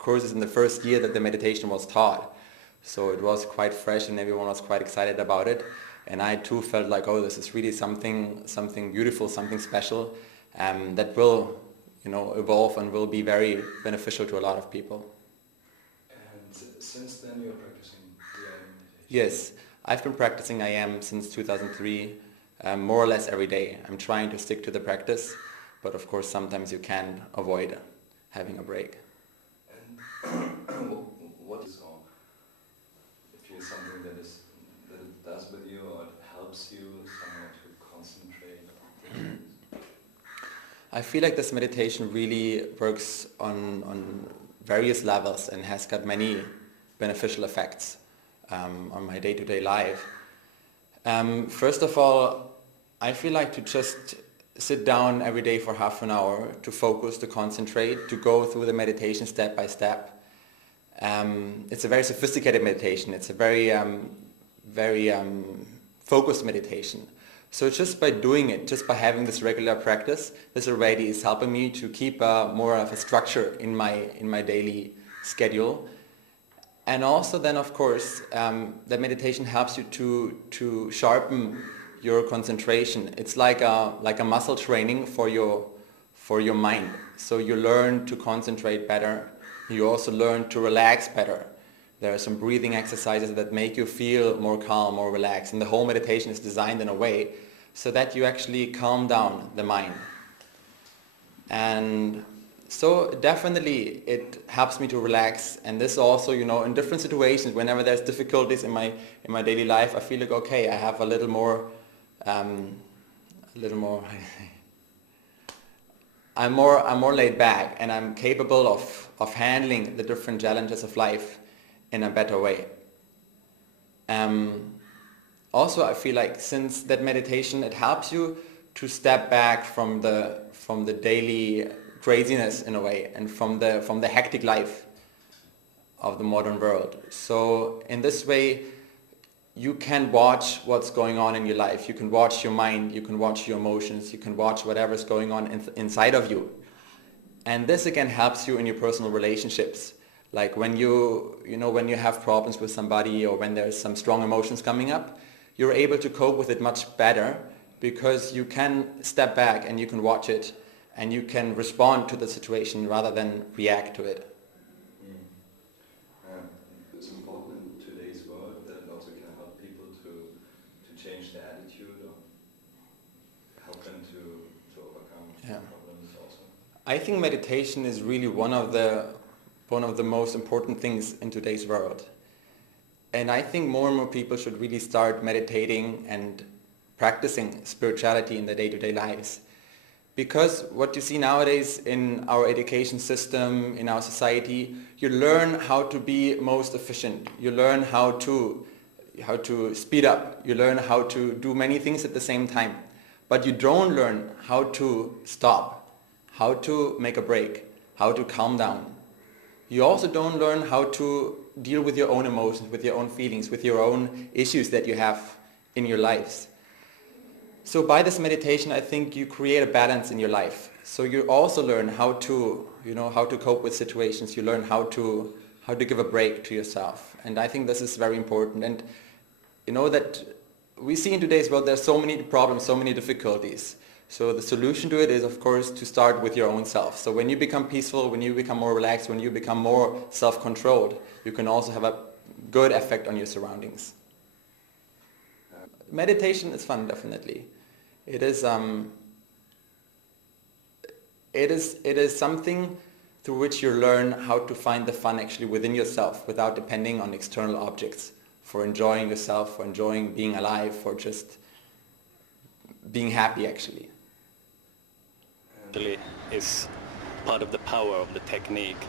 courses in the first year that the meditation was taught. So it was quite fresh and everyone was quite excited about it. And I too felt like, oh, this is really something beautiful, something special that will, evolve and will be very beneficial to a lot of people. And since then you're practicing the IAM meditation? Yes, I've been practicing IAM since 2003, more or less every day. I'm trying to stick to the practice, but of course sometimes you can avoid having a break. And what is all? If you're something that it does with you or it helps you somehow to concentrate on things? I feel like this meditation really works on various levels and has got many beneficial effects on my day-to-day life. First of all, I feel like to just sit down every day for half an hour, to focus, to concentrate, to go through the meditation step by step. It's a very sophisticated meditation. It's a very focused meditation. So just by doing it, just by having this regular practice, this already is helping me to keep more of a structure in my daily schedule. And also then, of course, the meditation helps you to sharpen your concentration. It's like a muscle training for your mind. So you learn to concentrate better. You also learn to relax better. There are some breathing exercises that make you feel more calm, more relaxed. And the whole meditation is designed in a way so that you actually calm down the mind. And so definitely it helps me to relax. And this also, in different situations, whenever there's difficulties in my daily life, I feel like, okay, I have a little more, I'm more laid back, and I'm capable of handling the different challenges of life in a better way. Also, I feel like since that meditation, it helps you to step back from the daily craziness in a way, and from the hectic life of the modern world. So in this way, you can watch what's going on in your life. You can watch your mind, you can watch your emotions, you can watch whatever's going on inside of you. And this again helps you in your personal relationships. Like when when you have problems with somebody, or when there's some strong emotions coming up, you're able to cope with it much better because you can step back and you can watch it and you can respond to the situation rather than react to it. It's important in today's world that it also can help people to change their attitude or help them to overcome problems also. I think meditation is really one of the most important things in today's world. And I think more and more people should really start meditating and practicing spirituality in their day-to-day lives. Because what you see nowadays in our education system, in our society, you learn how to be most efficient. You learn how to speed up. You learn how to do many things at the same time. But you don't learn how to stop, how to make a break, how to calm down. You also don't learn how to deal with your own emotions, with your own feelings, with your own issues that you have in your lives. So by this meditation, I think you create a balance in your life. So you also learn how to, how to cope with situations. You learn how to give a break to yourself. And I think this is very important. And that we see in today's world there's so many problems, so many difficulties. So the solution to it is, of course, to start with your own self. So when you become peaceful, when you become more relaxed, when you become more self-controlled, you can also have a good effect on your surroundings. Meditation is fun, definitely. It is something through which you learn how to find the fun actually within yourself without depending on external objects, for enjoying yourself, for enjoying being alive, for just being happy actually. Is part of the power of the technique.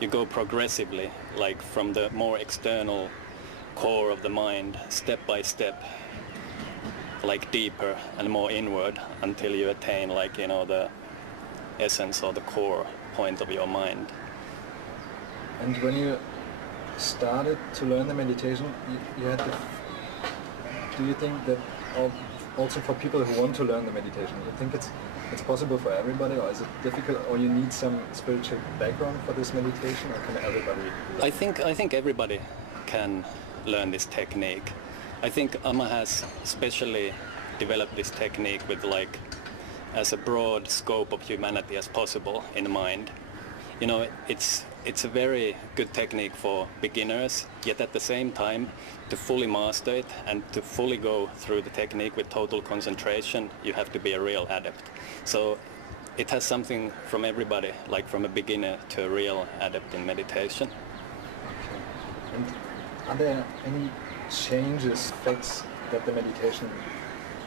You go progressively, like from the more external core of the mind, step by step, like deeper and more inward, until you attain the essence or the core point of your mind. And when you started to learn the meditation, you had do you think that also for people who want to learn the meditation, you think it's it's possible for everybody, or is it difficult, or you need some spiritual background for this meditation, or can everybody learn? I think everybody can learn this technique. I think Amma has especially developed this technique with like as a broad scope of humanity as possible in mind. You know, it's a very good technique for beginners, yet at the same time, to fully master it and to fully go through the technique with total concentration, you have to be a real adept. So it has something from everybody, like from a beginner to a real adept in meditation. Okay. And are there any changes, effects that the meditation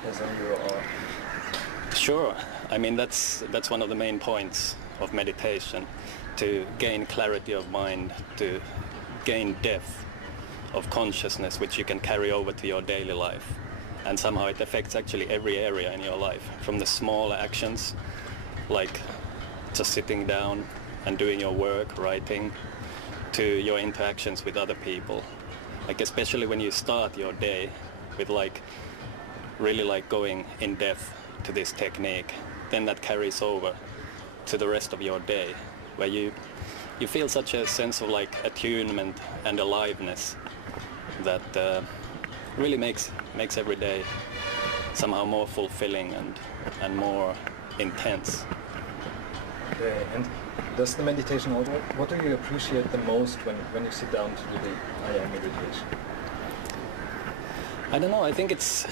has on you? Or? Sure. I mean, that's one of the main points of meditation, to gain clarity of mind, to gain depth of consciousness, which you can carry over to your daily life. And somehow it affects actually every area in your life, from the small actions, like just sitting down and doing your work, writing, to your interactions with other people. Like especially when you start your day with like really like going in depth to this technique, then that carries over to the rest of your day, where you feel such a sense of like attunement and aliveness that really makes every day somehow more fulfilling and more intense. Okay, and does the meditation also, what do you appreciate the most when you sit down to do the IAM meditation? I don't know, I think it's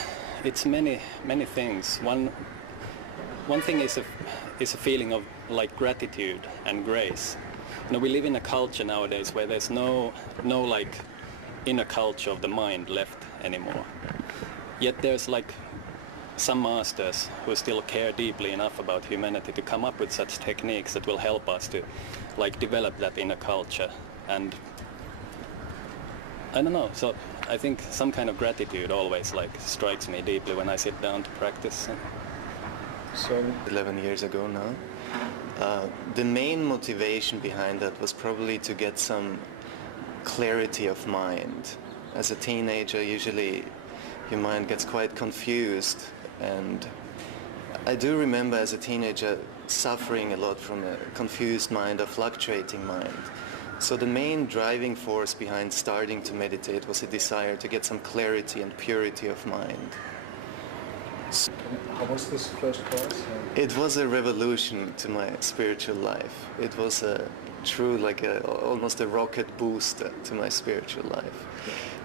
many things. One thing is a feeling of like gratitude and grace. You know, we live in a culture nowadays where there's no like inner culture of the mind left anymore. Yet there's like some masters who still care deeply enough about humanity to come up with such techniques that will help us to like develop that inner culture. And I don't know, so I think some kind of gratitude always like strikes me deeply when I sit down to practice. So 11 years ago now. The main motivation behind that was probably to get some clarity of mind. As a teenager, usually your mind gets quite confused, and I do remember as a teenager suffering a lot from a confused mind, a fluctuating mind. So the main driving force behind starting to meditate was a desire to get some clarity and purity of mind. how was this first course? It was a revolution to my spiritual life. It was a true, almost a rocket booster to my spiritual life.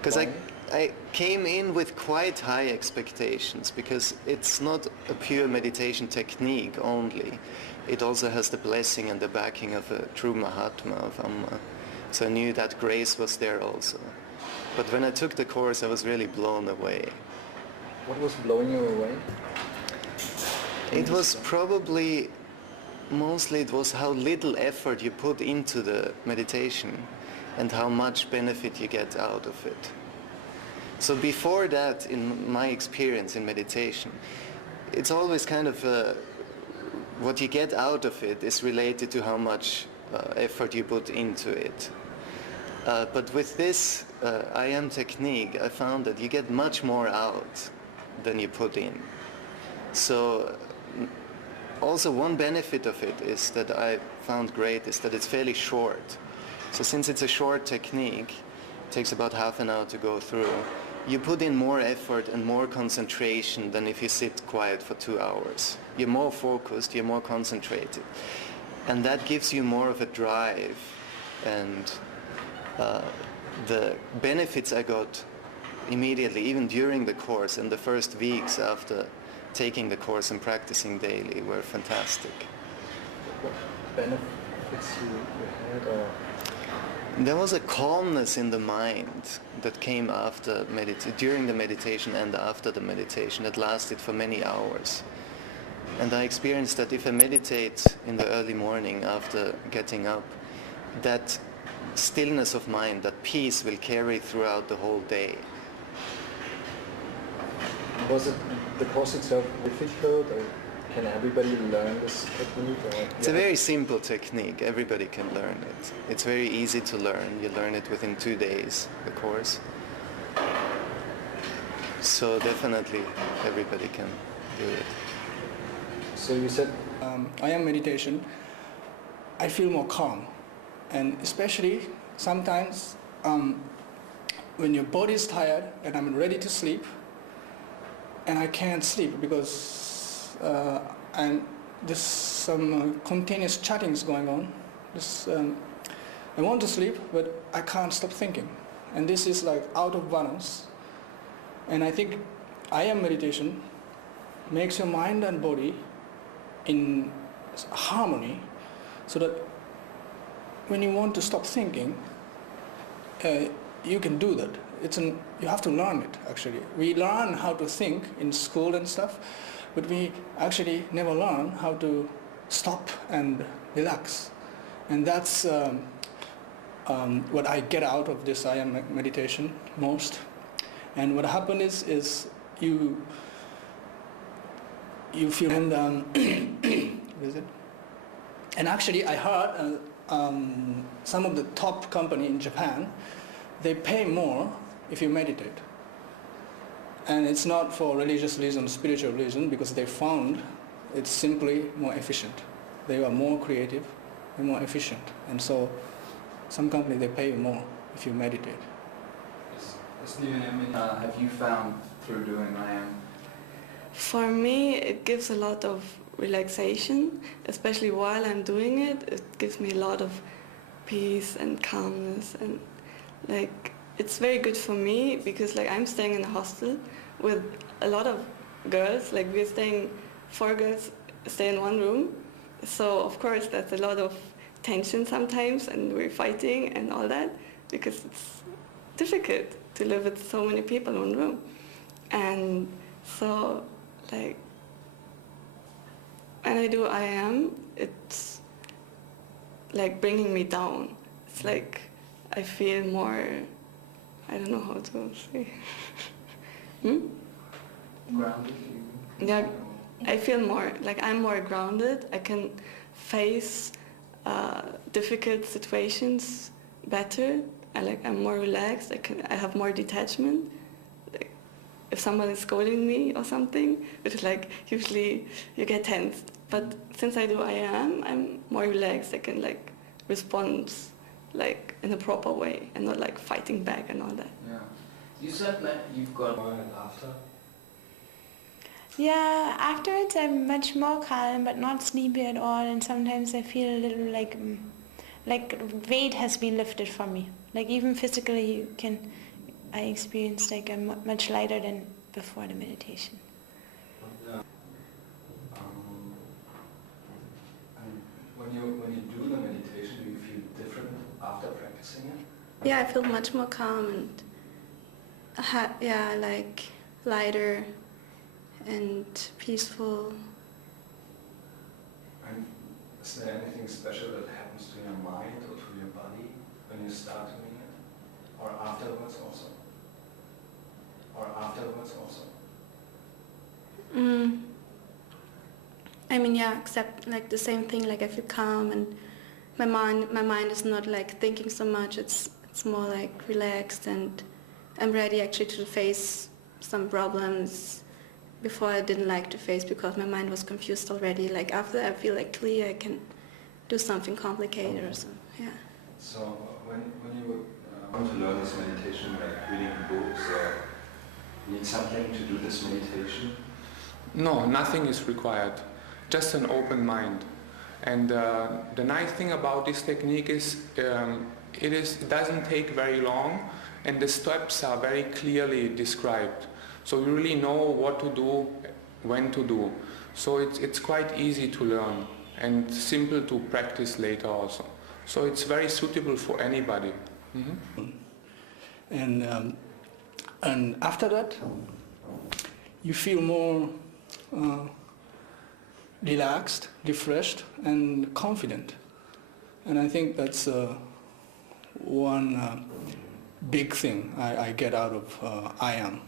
Because I came in with quite high expectations, because it's not a pure meditation technique only. It also has the blessing and the backing of a true Mahatma of Amma. So I knew that grace was there also. But when I took the course, I was really blown away. What was blowing you away? It was probably, mostly it was how little effort you put into the meditation and how much benefit you get out of it. So before that, in my experience in meditation, it's always kind of what you get out of it is related to how much effort you put into it. But with this IAM technique, I found that you get much more out than you put in. So also one benefit of it is that I found great is that it's fairly short. So since it's a short technique, it takes about half an hour to go through, you put in more effort and more concentration than if you sit quiet for 2 hours. You're more focused, you're more concentrated. And that gives you more of a drive. And the benefits I got immediately, even during the course and the first weeks after taking the course and practicing daily, were fantastic. What benefits you had? Or? There was a calmness in the mind that came after during the meditation and after the meditation that lasted for many hours. And I experienced that if I meditate in the early morning after getting up, that stillness of mind, that peace will carry throughout the whole day. Was it the course itself difficult, or can everybody learn this technique? Or It's a very simple technique. Everybody can learn it. It's very easy to learn. You learn it within 2 days, the course. So definitely everybody can do it. So you said IAM meditation, I feel more calm, and especially sometimes when your body is tired and I'm ready to sleep and I can't sleep because there's some continuous chattings going on. I want to sleep, but I can't stop thinking, and this is like out of balance. And I think IAM meditation makes your mind and body in harmony, so that when you want to stop thinking, you can do that. You have to learn it, actually. We learn how to think in school and stuff, but we actually never learn how to stop and relax. And that's what I get out of this IAM meditation most. And what happens is you feel, and is it? And actually I heard some of the top company in Japan, they pay more if you meditate. And it's not for religious reason, spiritual reason, because they found it's simply more efficient. They are more creative and more efficient. And so some company, they pay more if you meditate. Have you found through doing IAM? For me, it gives a lot of relaxation, especially while I'm doing it. It gives me a lot of peace and calmness, and like it's very good for me because like I'm staying in a hostel with a lot of girls. Like we're staying, 4 girls stay in one room, so of course that's a lot of tension sometimes, and we're fighting and all that because it's difficult to live with so many people in one room. And so like when I do IAM, it's like bringing me down. It's like I feel more, I don't know how to say. Grounded? Yeah, I feel more, like I'm more grounded. I can face difficult situations better. I'm more relaxed. I have more detachment. Like, if someone is scolding me or something, which is like usually you get tense. But since I do IAM, I'm more relaxed. I can like respond like in a proper way and not like fighting back and all that. Yeah. You said that you've got after. Yeah, afterwards I'm much more calm but not sleepy at all, and sometimes I feel a little like weight has been lifted from me. Like even physically I experience like I'm much lighter than before the meditation. When you do the meditation, do you feel different after practicing it? Yeah, I feel much more calm and like lighter and peaceful. And is there anything special that happens to your mind or to your body when you start doing it? Or afterwards also? I mean, yeah, except like the same thing, like I feel calm and my mind is not like thinking so much, it's more like relaxed, and I'm ready actually to face some problems before I didn't like to face because my mind was confused already. Like after I feel like clear, I can do something complicated or something, yeah. So when you want to learn this meditation, like reading books, or need something to do this meditation? No, nothing is required. Just an open mind. And the nice thing about this technique is it doesn't take very long, and the steps are very clearly described. So you really know what to do, when to do. So it's quite easy to learn and simple to practice later also. So it's very suitable for anybody. Mm-hmm. And after that, you feel more relaxed, refreshed, and confident. And I think that's one big thing I get out of IAM.